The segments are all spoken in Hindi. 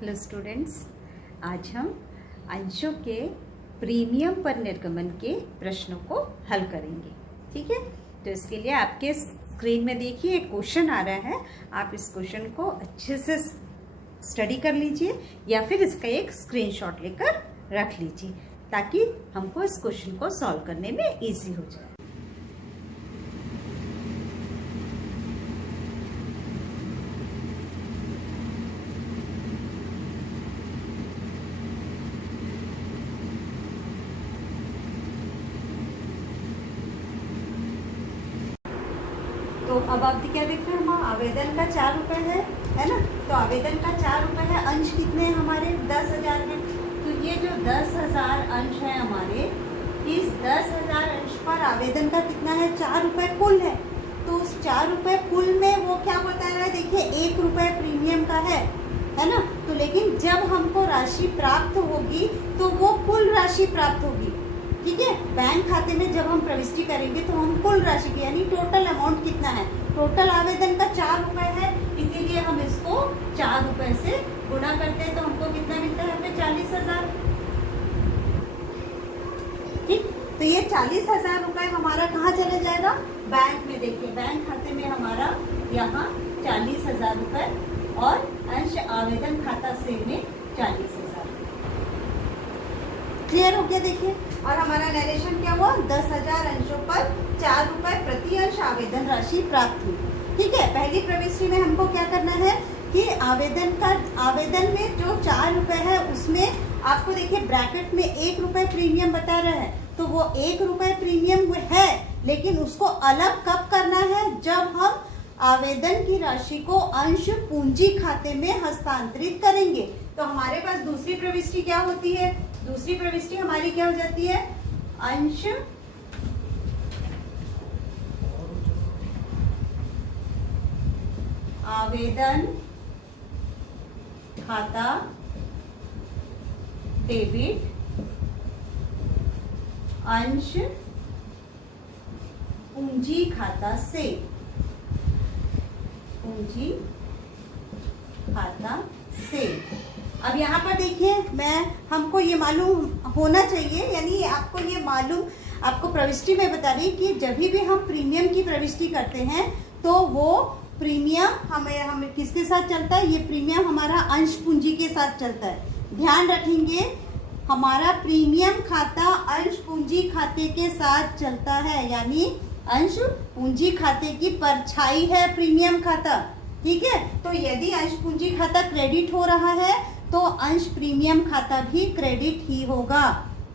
हेलो स्टूडेंट्स, आज हम अंशों के प्रीमियम पर निर्गमन के प्रश्नों को हल करेंगे। ठीक है, तो इसके लिए आपके स्क्रीन में देखिए एक क्वेश्चन आ रहा है। आप इस क्वेश्चन को अच्छे से स्टडी कर लीजिए या फिर इसका एक स्क्रीनशॉट लेकर रख लीजिए ताकि हमको इस क्वेश्चन को सॉल्व करने में इजी हो जाए। तो अब आप क्या देख रहे हैं, हम आवेदन का 4 रुपए है ना। तो आवेदन का 4 रुपए है, अंश कितने हैं हमारे 10,000 हैं। तो ये जो 10,000 अंश है हमारे, इस 10,000 अंश पर आवेदन का कितना है 4 रुपए कुल है। तो उस 4 रुपए कुल में वो क्या बता रहा है, देखिए 1 रुपए प्रीमियम का है ना। तो लेकिन जब हमको राशि प्राप्त होगी तो वो कुल राशि प्राप्त होगी। ठीक है, बैंक खाते में जब हम प्रविष्टि करेंगे तो हम कुल राशि की यानी टोटल अमाउंट कितना है, टोटल आवेदन का 4 रुपए है, इसीलिए हम इसको 4 रुपए से गुणा करते हैं तो हमको कितना मिलता है हमें 40,000। ठीक, तो ये 40,000 रुपए हमारा कहाँ चले जाएगा, बैंक में। देखिए बैंक खाते में हमारा यहाँ 40,000 रुपए और अंश आवेदन खाता से में 40,000। क्लियर हो गया। देखिए, और हमारा नरेशन क्या हुआ, 10,000 अंशों पर 4 रुपए प्रति अंश आवेदन राशि प्राप्त हुई। ठीक है, पहली प्रविष्टि में हमको क्या करना है कि आवेदन में जो 4 रुपए है उसमें आपको देखिए ब्रैकेट में 1 रुपए प्रीमियम बता रहा है। तो वो 1 रुपए प्रीमियम है, लेकिन उसको अलग कब करना है, जब हम आवेदन की राशि को अंश पूंजी खाते में हस्तांतरित करेंगे। तो हमारे पास दूसरी प्रविष्टि क्या होती है, दूसरी प्रविष्टि हमारी क्या हो जाती है, अंश आवेदन खाता डेबिट अंश पूंजी खाता से, पूंजी खाता से। अब यहाँ पर देखिए हमको ये मालूम होना चाहिए, यानी आपको ये मालूम, आपको प्रविष्टि में बता रही कि जब भी हम प्रीमियम की प्रविष्टि करते हैं तो वो प्रीमियम हमें किसके साथ चलता है, ये प्रीमियम हमारा अंश पूंजी के साथ चलता है। ध्यान रखेंगे, हमारा प्रीमियम खाता अंश पूंजी खाते के साथ चलता है, यानी अंश पूंजी खाते की परछाई है प्रीमियम खाता। ठीक है, तो यदि अंश पूंजी खाता क्रेडिट हो रहा है तो अंश प्रीमियम खाता भी क्रेडिट ही होगा।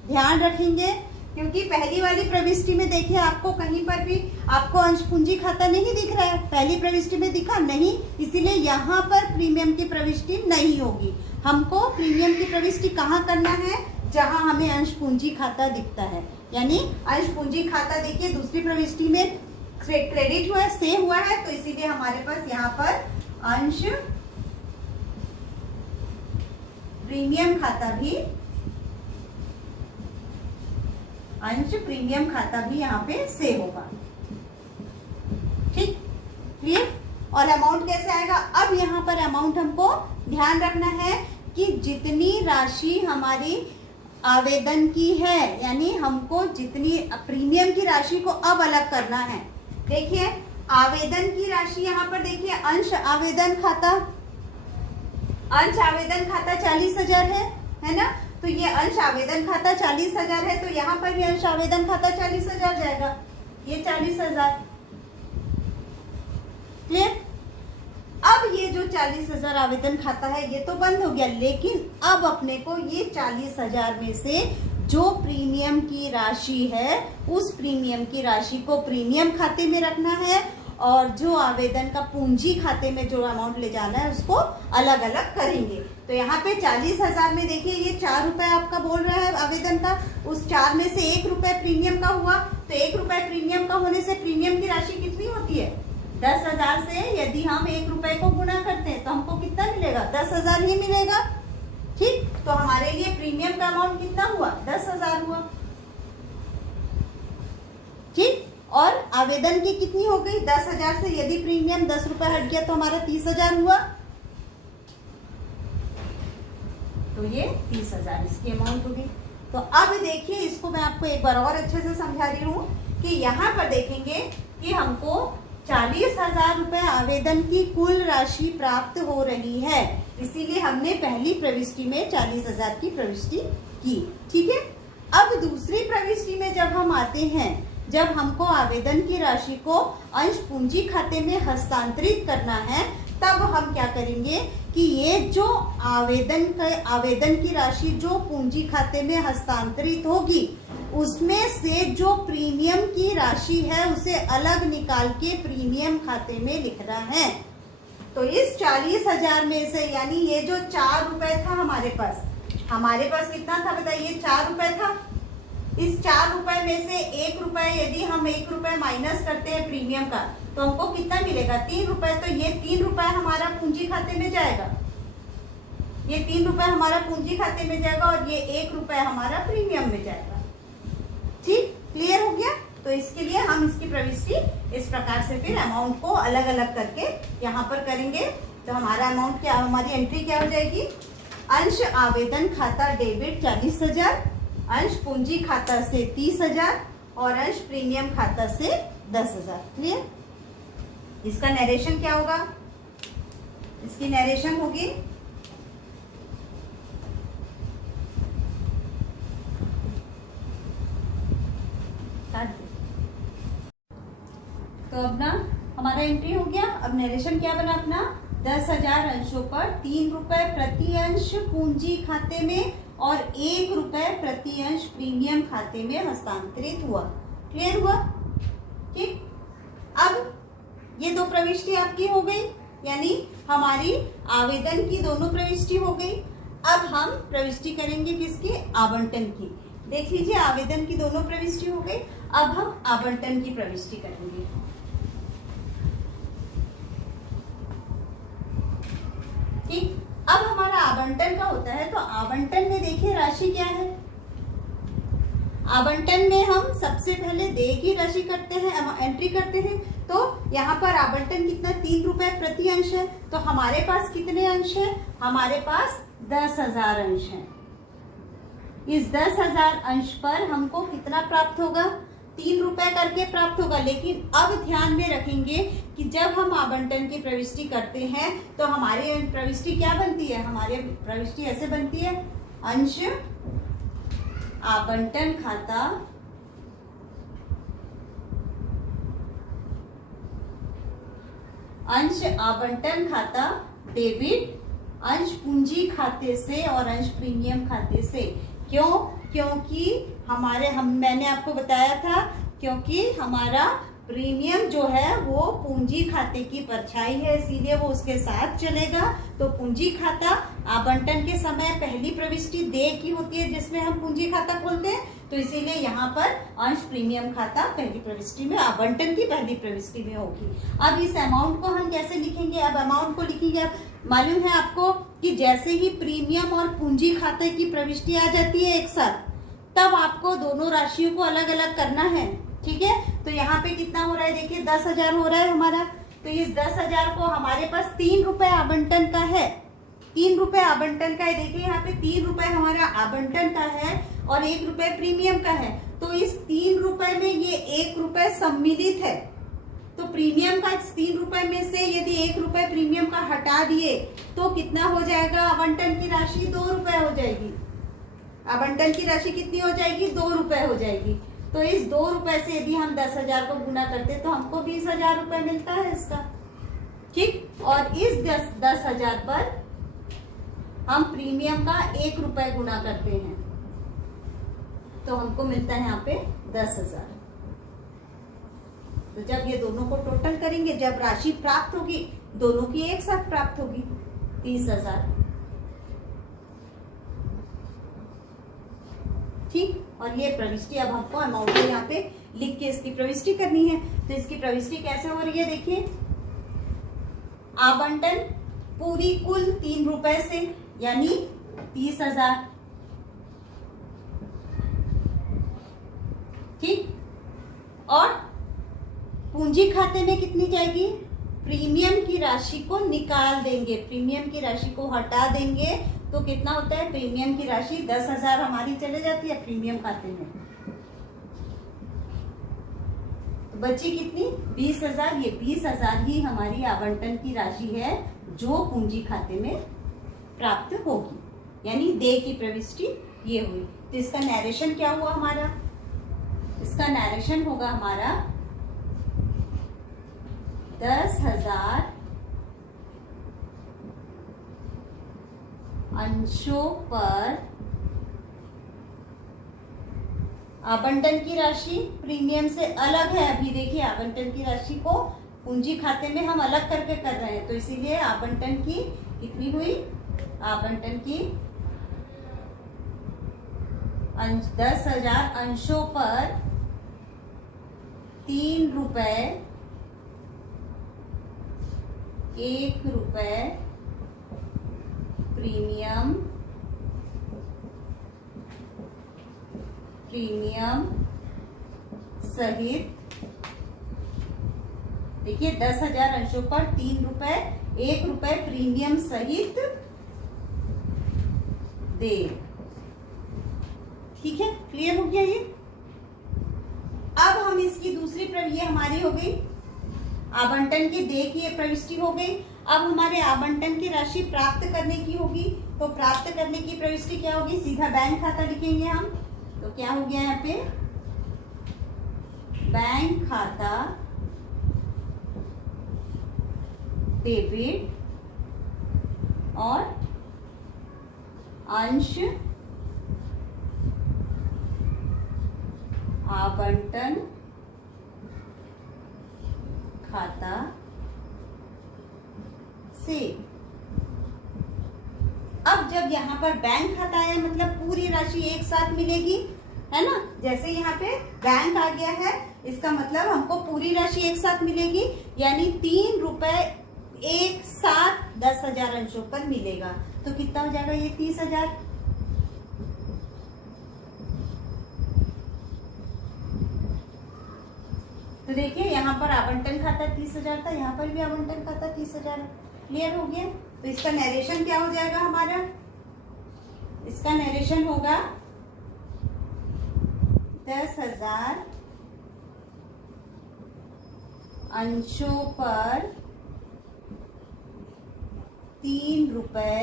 ध्यान रखेंगे, क्योंकि पहली वाली प्रविष्टि में देखिए आपको कहीं पर भी आपको अंश पूंजी खाता नहीं दिख रहा है, पहली प्रविष्टि में दिखा नहीं, इसीलिए यहाँ पर प्रीमियम की प्रविष्टि नहीं होगी। हमको प्रीमियम की प्रविष्टि कहाँ करना है, जहाँ हमें अंश पूंजी खाता दिखता है, यानी अंश पूंजी खाता देखिए दूसरी प्रविष्टि में क्रेडिट हुआ है, से हुआ है, तो इसीलिए हमारे पास यहाँ पर अंश प्रीमियम खाता भी, अंश प्रीमियम खाता भी यहाँ पे से होगा। ठीक, क्लियर। और अमाउंट कैसे आएगा, अब यहाँ पर अमाउंट हमको ध्यान रखना है कि जितनी राशि हमारी आवेदन की है, यानी हमको जितनी प्रीमियम की राशि को अब अलग करना है। देखिए आवेदन की राशि यहाँ पर देखिए अंश आवेदन खाता 40,000 है ना। तो ये अंश आवेदन खाता 40,000 है, तो यहाँ पर भी अंश आवेदन खाता 40,000 जाएगा, ये 40,000। क्लियर। अब ये जो 40,000 आवेदन खाता है ये तो बंद हो गया, लेकिन अब अपने को ये 40,000 में से जो प्रीमियम की राशि है उस प्रीमियम की राशि को प्रीमियम खाते में रखना है, और जो आवेदन का पूंजी खाते में जो अमाउंट ले जाना है उसको अलग अलग करेंगे। तो यहाँ पे 40,000 में देखिए ये 4 रुपए आपका बोल रहा है आवेदन का, उस 4 में से 1 रुपए प्रीमियम का हुआ, तो 1 रुपए प्रीमियम का होने से प्रीमियम की राशि कितनी होती है, 10,000 से यदि हम 1 रुपए को गुणा करते हैं तो हमको कितना मिलेगा, 10,000 ही मिलेगा। ठीक, तो हमारे लिए प्रीमियम का अमाउंट कितना हुआ, 10,000 हुआ। ठीक, और आवेदन की कितनी हो गई, 10,000 से यदि प्रीमियम 10 रुपए हट गया तो हमारा 30,000 हुआ। तो ये 30,000 इसकी अमाउंट होगी। तो अब देखिए, इसको मैं आपको एक बार और अच्छे से समझा रही हूँ कि यहाँ पर देखेंगे कि हमको 40,000 रुपए आवेदन की कुल राशि प्राप्त हो रही है, इसीलिए हमने पहली प्रविष्टि में 40,000 की प्रविष्टि की। ठीक है, अब दूसरी प्रविष्टि में जब हम आते हैं, जब हमको आवेदन की राशि को अंश पूंजी खाते में हस्तांतरित करना है, तब हम क्या करेंगे कि ये जो आवेदन की राशि जो पूंजी खाते में हस्तांतरित होगी, उसमें से जो प्रीमियम की राशि है उसे अलग निकाल के प्रीमियम खाते में लिखना है। तो इस 40,000 में से, यानी ये जो 4 रुपए था हमारे पास कितना था बताइए, 4 रुपए था। इस 4 रुपए में से 1 रुपए, यदि हम 1 रुपए माइनस करते हैं प्रीमियम का, तो हमको कितना मिलेगा, 3 रुपए। तो ये 3 रुपए हमारा पूंजी खाते में जाएगा, ये 3 रुपए हमारा पूंजी खाते में जाएगा और ये 1 रुपए हमारा प्रीमियम में जाएगा। ठीक, क्लियर हो गया। तो इसके लिए हम इसकी प्रविष्टि इस प्रकार से फिर अमाउंट को अलग अलग करके यहाँ पर करेंगे। तो हमारा अमाउंट क्या, हमारी एंट्री क्या हो जाएगी, अंश आवेदन खाता डेबिट 40,000, अंश पूंजी खाता से 30,000 और अंश प्रीमियम खाता से 10,000। क्लियर। इसका नरेशन क्या होगा, इसकी नरेशन होगी तो अब ना हमारा एंट्री हो गया। अब नरेशन क्या बना अपना, 10,000 अंशों पर 3 रुपए प्रति अंश पूंजी खाते में और 1 रुपए प्रति अंश प्रीमियम खाते में हस्तांतरित हुआ। क्लियर हुआ। ठीक, अब ये 2 प्रविष्टि आपकी हो गई, यानी हमारी आवेदन की दोनों प्रविष्टि हो गई। अब हम प्रविष्टि करेंगे किसकी, आवंटन की। देख लीजिए, आवेदन की दोनों प्रविष्टि हो गई। अब हम आवंटन की प्रविष्टि करेंगे। ठीक, अब हमारा आवंटन का होता है, तो आवंटन में देखिए राशि क्या है। आवंटन में हम सबसे पहले देय की राशि करते हैं, एंट्री करते हैं। तो यहाँ पर आवंटन कितना, 3 रुपए प्रति अंश है। तो हमारे पास कितने अंश है, हमारे पास 10,000 अंश है। इस 10,000 अंश पर हमको कितना प्राप्त होगा, 3 रुपए करके प्राप्त होगा। लेकिन अब ध्यान में रखेंगे कि जब हम आवंटन की प्रविष्टि करते हैं तो हमारी प्रविष्टि क्या बनती है, हमारी प्रविष्टि ऐसे बनती है, अंश आवंटन खाता डेबिट अंश पूंजी खाते से और अंश प्रीमियम खाते से। क्यों, क्योंकि मैंने आपको बताया था, क्योंकि हमारा प्रीमियम जो है वो पूंजी खाते की परछाई है, इसीलिए वो उसके साथ चलेगा। तो पूंजी खाता आवंटन के समय पहली प्रविष्टि देय की होती है, जिसमें हम पूंजी खाता खोलते हैं। तो इसीलिए यहाँ पर अंश प्रीमियम खाता पहली प्रविष्टि में, आवंटन की पहली प्रविष्टि में होगी। अब इस अमाउंट को हम कैसे लिखेंगे, अब अमाउंट को लिखेंगे। अब मालूम है आपको कि जैसे ही प्रीमियम और पूंजी खाते की प्रविष्टि आ जाती है एक साथ, तब आपको दोनों राशियों को अलग अलग करना है। ठीक है, तो यहाँ पे कितना हो रहा है, देखिए 10,000 हो रहा है हमारा। तो इस 10,000 को हमारे पास 3 रुपए आवंटन का है, 3 रुपए आवंटन का है। देखिए यहाँ पे 3 रुपए हमारा आवंटन का है और 1 रुपए प्रीमियम का है। तो इस 3 रुपए में ये 1 रुपए सम्मिलित है। तो प्रीमियम का 3 रुपए में से यदि 1 रुपए प्रीमियम का हटा दिए तो कितना हो जाएगा, आवंटन की राशि 2 रुपए हो जाएगी। आवंटन की राशि कितनी हो जाएगी, 2 रुपए हो जाएगी। तो इस 2 रुपए से यदि हम 10,000 को गुना करते तो हमको 20,000 रुपए मिलता है इसका। ठीक, और इस 10,000 पर हम प्रीमियम का 1 रुपए गुना करते हैं तो हमको मिलता है यहाँ पे 10,000। तो जब ये दोनों को टोटल करेंगे, जब राशि प्राप्त होगी, दोनों की एक साथ प्राप्त होगी, 30,000। ठीक, और ये प्रविष्टि अब हमको अमाउंट यहाँ पे लिख के इसकी प्रविष्टि करनी है। तो इसकी प्रविष्टि कैसे हो रही है, देखिए, आवंटन पूरी कुल 3 रुपए से, यानी 30,000। ठीक, और पूंजी खाते में कितनी जाएगी, प्रीमियम की राशि को निकाल देंगे, प्रीमियम की राशि को हटा देंगे तो कितना होता है, प्रीमियम की राशि 10,000 हमारी चले जाती है प्रीमियम खाते में। तो बची कितनी, 20,000। ये 20,000 ही हमारी आवंटन की राशि है जो पूंजी खाते में प्राप्त होगी, यानी देय की प्रविष्टि ये हुई। तो इसका नैरेशन क्या हुआ हमारा, इसका नैरेशन होगा हमारा 10,000 अंशों पर आवंटन की राशि प्रीमियम से अलग है। अभी देखिए आवंटन की राशि को पूंजी खाते में हम अलग करके कर रहे हैं, तो इसीलिए आवंटन की कितनी हुई, आवंटन की 10,000 अंशों पर 3 रुपए 1 रुपए प्रीमियम सहित, देखिए 10,000 अंशों पर 3 रुपए 1 रुपए प्रीमियम सहित दे। ठीक है, क्लियर हो गया ये। अब हम इसकी दूसरी ये हमारी हो गई आवंटन की देय की प्रविष्टि हो गई। अब हमारे आवंटन की राशि प्राप्त करने की होगी, तो प्राप्त करने की प्रविष्टि क्या होगी, सीधा बैंक खाता लिखेंगे हम। तो क्या हो गया यहाँ पे, बैंक खाता डेबिट और अंश आवंटन खाता से। अब जब यहाँ पर बैंक खाता आया मतलब पूरी राशि एक साथ मिलेगी, है ना। जैसे यहाँ पे बैंक आ गया है, इसका मतलब हमको पूरी राशि एक साथ मिलेगी, यानी 3 रुपए एक साथ 10,000 अंशों पर मिलेगा। तो कितना हो जाएगा ये 30,000। तो देखिए यहाँ पर आवंटन खाता 30,000 था, यहाँ पर भी आवंटन खाता 30,000। क्लियर हो गया। तो इसका नरेशन क्या हो जाएगा हमारा, इसका नरेशन होगा 10,000 अंशों पर 3 रुपए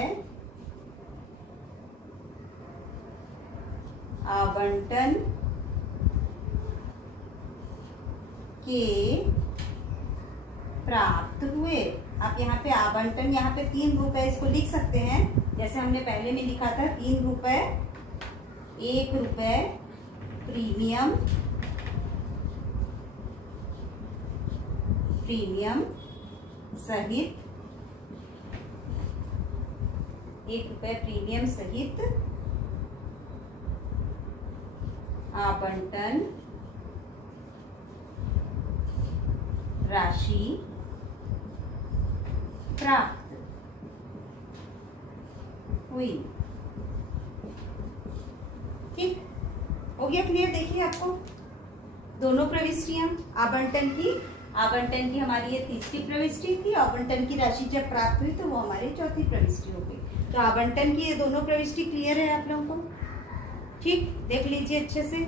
आवंटन के प्राप्त हुए। आप यहाँ पे आवंटन, यहाँ पे 3 रुपए इसको लिख सकते हैं, जैसे हमने पहले में लिखा था 3 रुपए 1 रुपए प्रीमियम सहित 1 रुपए प्रीमियम सहित आवंटन राशि प्राप्त हुई। ठीक हो गया, क्लियर। देखिए आपको दोनों प्रविष्टियां, आवंटन की हमारी ये तीसरी प्रविष्टि थी, आवंटन की राशि जब प्राप्त हुई तो वो हमारी चौथी प्रविष्टि हो गई। तो आवंटन की ये दोनों प्रविष्टि क्लियर है आप लोगों को। ठीक, देख लीजिए अच्छे से।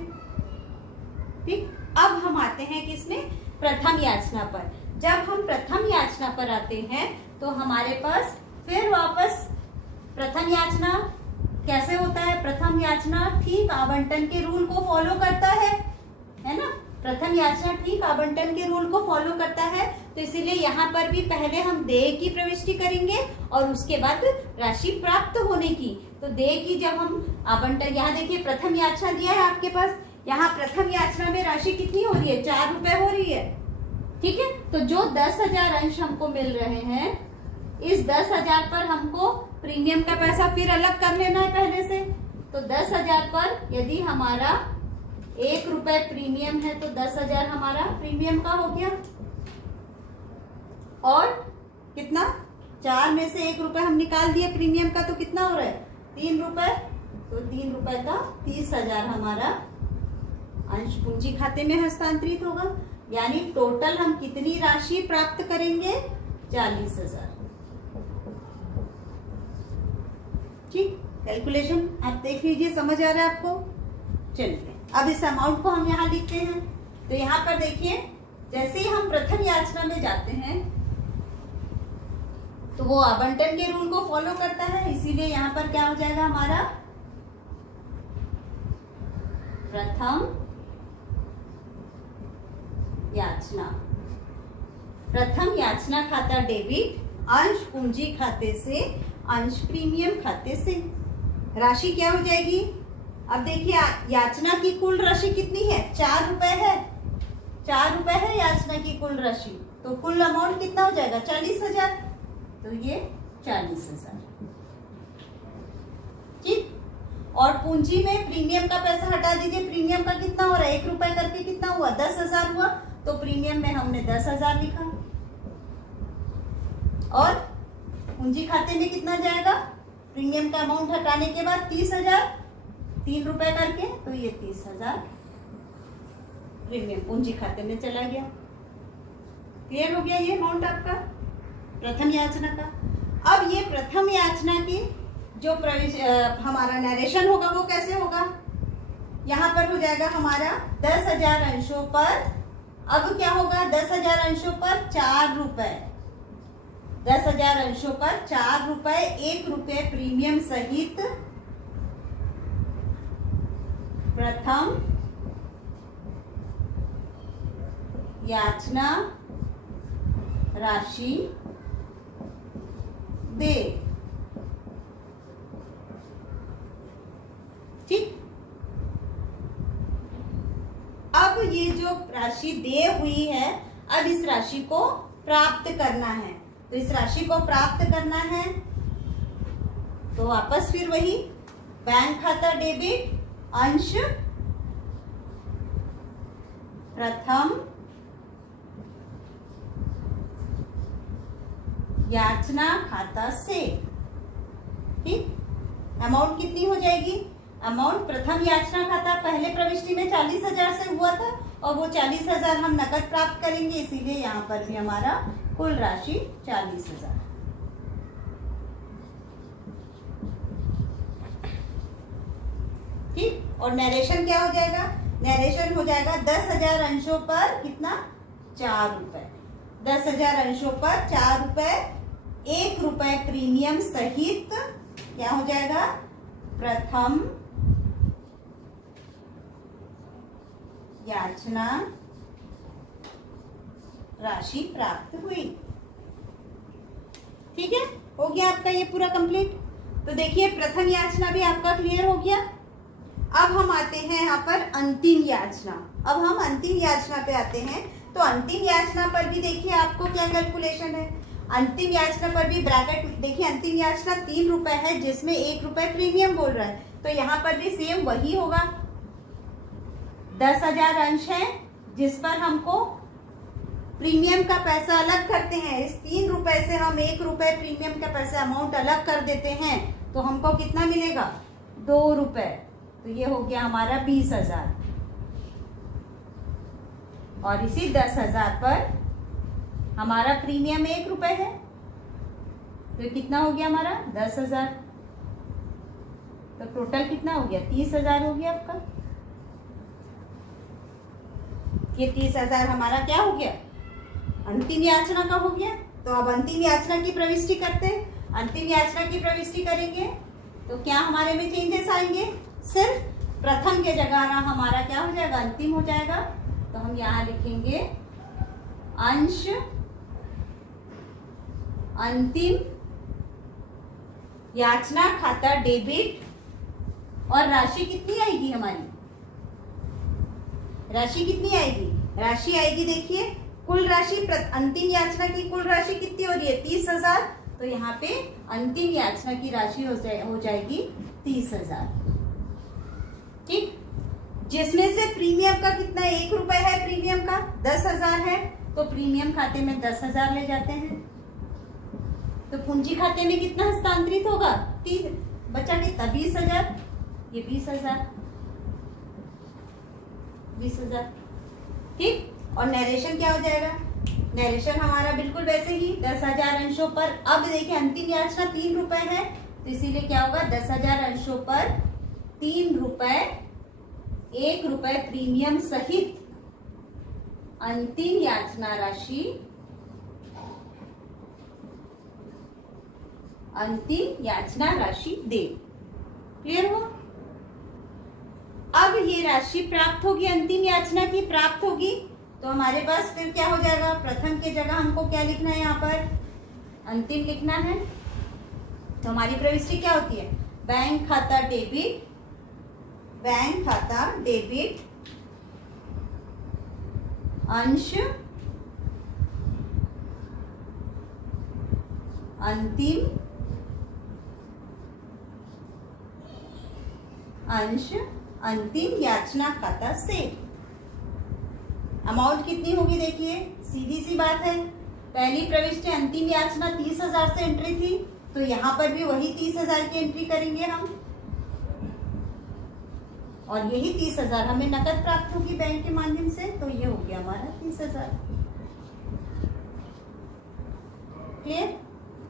ठीक, अब हम आते हैं किसमें, प्रथम याचना पर। जब हम प्रथम याचना पर आते हैं तो हमारे पास फिर वापस प्रथम याचना कैसे होता है, प्रथम याचना ठीक आवंटन के रूल को फॉलो करता है ना। प्रथम याचना ठीक आवंटन के रूल को फॉलो करता है, तो इसीलिए यहाँ पर भी पहले हम देय की प्रविष्टि करेंगे और उसके बाद राशि प्राप्त होने की। तो देय की जब हम आवंटन, यहाँ देखिए प्रथम याचना दिया है आपके पास, यहाँ प्रथम याचना में राशि कितनी हो रही है, 4 रुपए हो रही है। ठीक है, तो जो 10,000 अंश हमको मिल रहे हैं, इस 10,000 पर हमको प्रीमियम का पैसा फिर अलग कर लेना है पहले से। तो 10,000 पर यदि हमारा 1 रुपए प्रीमियम है तो 10,000 हमारा प्रीमियम का हो गया। और कितना, 4 में से 1 रुपए हम निकाल दिए प्रीमियम का, तो कितना हो रहा है 3 रुपए। तो 3 रुपए का 30,000 हमारा अंश पूंजी खाते में हस्तांतरित होगा। यानी टोटल हम कितनी राशि प्राप्त करेंगे, 40,000। ठीक, कैलकुलेशन आप देख लीजिए, समझ आ रहा है आपको। चलिए अब इस अमाउंट को हम यहाँ लिखते हैं। तो यहाँ पर देखिए, जैसे ही हम प्रथम याचना में जाते हैं तो वो आवंटन के रूल को फॉलो करता है, इसीलिए यहाँ पर क्या हो जाएगा हमारा, प्रथम याचना। प्रथम याचना खाता डेबिट, अंश पूंजी खाते से, अंश प्रीमियम खाते से। राशि क्या हो जाएगी, अब देखिए याचना की कुल राशि कितनी है, 4 रुपए है। 4 रुपए है याचना की कुल राशि, तो कुल अमाउंट कितना हो जाएगा, 40,000। तो ये 40,000, ठीक। और पूंजी में प्रीमियम का पैसा हटा दीजिए, प्रीमियम का कितना हो रहा है, 1 रुपए करके कितना हुआ, 10,000 हुआ। तो प्रीमियम में हमने 10,000 लिखा। और पूंजी खाते में कितना जाएगा, प्रीमियम का अमाउंट हटाने के बाद 30,000, 3 रुपए करके, तो ये 30,000 प्रीमियम पूंजी खाते में चला गया। क्लियर हो गया ये अमाउंट आपका प्रथम याचना का। अब ये प्रथम याचना की जो हमारा नरेशन होगा वो कैसे होगा, यहाँ पर हो जाएगा हमारा 10,000 अंशों पर। अब क्या होगा, 10,000 अंशों पर 4 रुपए, 10,000 अंशों पर 4 रुपए, 1 रुपए प्रीमियम सहित प्रथम याचना राशि दे, ठीक। अब ये जो राशि दे हुई है, अब इस राशि को प्राप्त करना है। तो इस राशि को प्राप्त करना है तो वापस फिर वही बैंक खाता डेबिट, अंश प्रथम याचना खाता से, ठीक। अमाउंट कितनी हो जाएगी, अमाउंट प्रथम याचना खाता पहले प्रविष्टि में 40,000 से हुआ था और वो 40,000 हम नकद प्राप्त करेंगे, इसीलिए यहाँ पर भी हमारा कुल राशि 40,000। ठीक। और नरेशन क्या हो जाएगा, नरेशन हो जाएगा 10,000 अंशों पर कितना, 4 रुपए। 10,000 अंशों पर 4 रुपए, 1 रुपए प्रीमियम सहित क्या हो जाएगा, प्रथम याचना राशि प्राप्त हुई। ठीक है, हो गया आपका ये पूरा कंप्लीट। तो देखिए प्रथम याचना भी आपका क्लियर हो गया। अब हम आते हैं यहाँ पर अंतिम याचना। अब हम अंतिम याचना पे आते हैं। तो अंतिम याचना पर भी देखिए आपको क्या कैलकुलेशन है। अंतिम याचना पर भी ब्रैकेट देखिए, अंतिम याचना 3 रुपए है जिसमें 1 रुपए प्रीमियम बोल रहा है, तो यहाँ पर भी सेम वही होगा। 10,000 अंश है जिस पर हमको प्रीमियम का पैसा अलग करते हैं। इस 3 रुपए से हम 1 रुपए प्रीमियम का पैसा अमाउंट अलग कर देते हैं, तो हमको कितना मिलेगा, 2 रुपए। तो ये हो गया हमारा 20,000। और इसी 10,000 पर हमारा प्रीमियम 1 रुपए है, तो कितना हो गया हमारा 10,000। तो टोटल कितना हो गया, 30,000 हो गया आपका। ये 30,000 हमारा क्या हो गया, अंतिम याचना का हो गया। तो अब अंतिम याचना की प्रविष्टि करते हैं। अंतिम याचना की प्रविष्टि करेंगे तो क्या हमारे में चेंजेस आएंगे, सिर्फ प्रथम के जगह ना हमारा क्या हो जाएगा, अंतिम हो जाएगा। तो हम यहाँ लिखेंगे अंश अंतिम याचना खाता डेबिट, और राशि कितनी आएगी हमारी, राशि कितनी आएगी, राशि आएगी देखिए कुल राशि, अंतिम याचना की कुल राशि कितनी हो रही है, 30,000। तो यहाँ पे अंतिम याचना की राशि हो जाएगी 30,000। ठीक, जिसमें से प्रीमियम का कितना, 1 रुपए है प्रीमियम का, 10,000 है, तो प्रीमियम खाते में 10,000 ले जाते हैं। तो पूंजी खाते में कितना हस्तांतरित होगा, 30, बचा कितना, 20,000। ये 20,000, 20,000। ठीक, और नरेशन क्या हो जाएगा, नरेशन हमारा बिल्कुल वैसे ही 10,000 अंशों पर। अब देखिए अंतिम याचना 3 रुपए है, तो इसीलिए क्या होगा, 10,000 अंशों पर 3 रुपए 1 रुपए प्रीमियम सहित अंतिम याचना राशि दे। क्लियर हुआ? अब ये राशि प्राप्त होगी, अंतिम याचना की प्राप्त होगी, तो हमारे पास फिर क्या हो जाएगा, प्रथम के जगह हमको क्या लिखना है, यहाँ पर अंतिम लिखना है। तो हमारी प्रविष्टि क्या होती है, बैंक खाता डेबिट अंश अंतिम याचना खाता से। अमाउंट कितनी होगी, देखिए सीधी सी बात है, पहली प्रविष्टि अंतिम याचना 30,000 से एंट्री थी, तो यहाँ पर भी वही 30,000 की एंट्री करेंगे हम, और यही 30,000 हमें नकद प्राप्त होगी बैंक के माध्यम से, तो ये हो गया हमारा 30,000। क्लियर?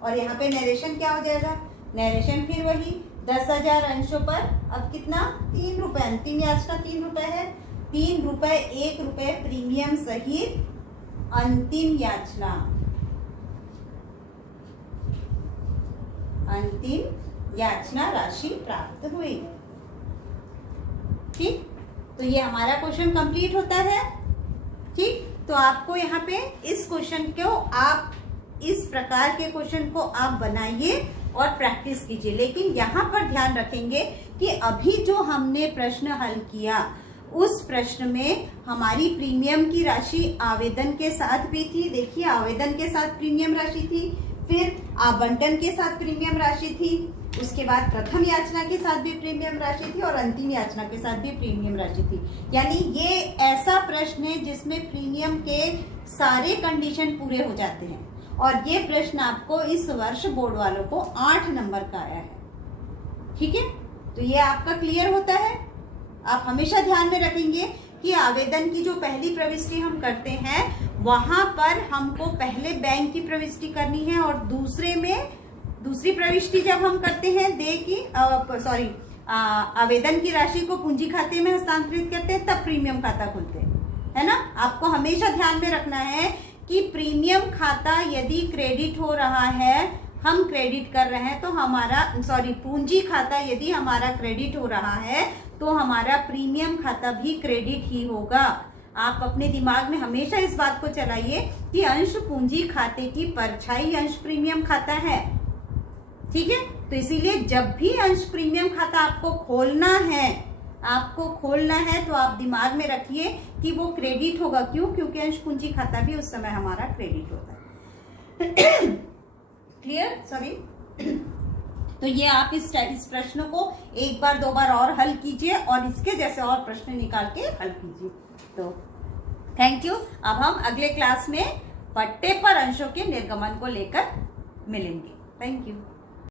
और यहाँ पे नरेशन क्या हो जाएगा, नरेशन फिर वही 10,000 अंशों पर अब कितना, 3 रुपए, अंतिम याचना 3 रुपए है, 3 रुपए 1 रुपए प्रीमियम सहित अंतिम याचना राशि प्राप्त हुई। ठीक, तो ये हमारा क्वेश्चन कंप्लीट होता है। ठीक, तो आपको यहाँ पे इस क्वेश्चन को आप इस प्रकार के क्वेश्चन को आप बनाइए और प्रैक्टिस कीजिए, लेकिन यहाँ पर ध्यान रखेंगे कि अभी जो हमने प्रश्न हल किया उस प्रश्न में हमारी प्रीमियम की राशि आवेदन के साथ भी थी। देखिए, आवेदन के साथ प्रीमियम राशि थी, फिर आवंटन के साथ प्रीमियम राशि थी, उसके बाद प्रथम याचना के साथ भी प्रीमियम राशि थी और अंतिम याचना के साथ भी प्रीमियम राशि थी। यानी ये ऐसा प्रश्न है जिसमें प्रीमियम के सारे कंडीशन पूरे हो जाते हैं, और ये प्रश्न आपको इस वर्ष बोर्ड वालों को 8 नंबर का आया है। ठीक है, तो ये आपका क्लियर होता है। आप हमेशा ध्यान में रखेंगे कि आवेदन की जो पहली प्रविष्टि हम करते हैं वहां पर हमको पहले बैंक की प्रविष्टि करनी है, और दूसरी प्रविष्टि जब हम करते हैं आवेदन की राशि को पूंजी खाते में हस्तांतरित करते हैं, तब प्रीमियम खाता खुलते हैं, है ना। आपको हमेशा ध्यान में रखना है कि प्रीमियम खाता यदि क्रेडिट हो रहा है, हम क्रेडिट कर रहे हैं, तो पूंजी खाता यदि हमारा क्रेडिट हो रहा है तो हमारा प्रीमियम खाता भी क्रेडिट ही होगा। आप अपने दिमाग में हमेशा इस बात को चलाइए कि अंश पूंजी खाते की परछाई अंश प्रीमियम खाता है। ठीक है, तो इसीलिए जब भी अंश प्रीमियम खाता आपको खोलना है तो आप दिमाग में रखिए कि वो क्रेडिट होगा। क्यों? क्योंकि अंश पूंजी खाता भी उस समय हमारा क्रेडिट होता है। क्लियर? सॉरी। तो ये आप इस प्रश्न को एक बार 2 बार और हल कीजिए और इसके जैसे और प्रश्न निकाल के हल कीजिए। तो थैंक यू। अब हम अगले क्लास में पट्टे पर अंशों के निर्गमन को लेकर मिलेंगे। Thank you.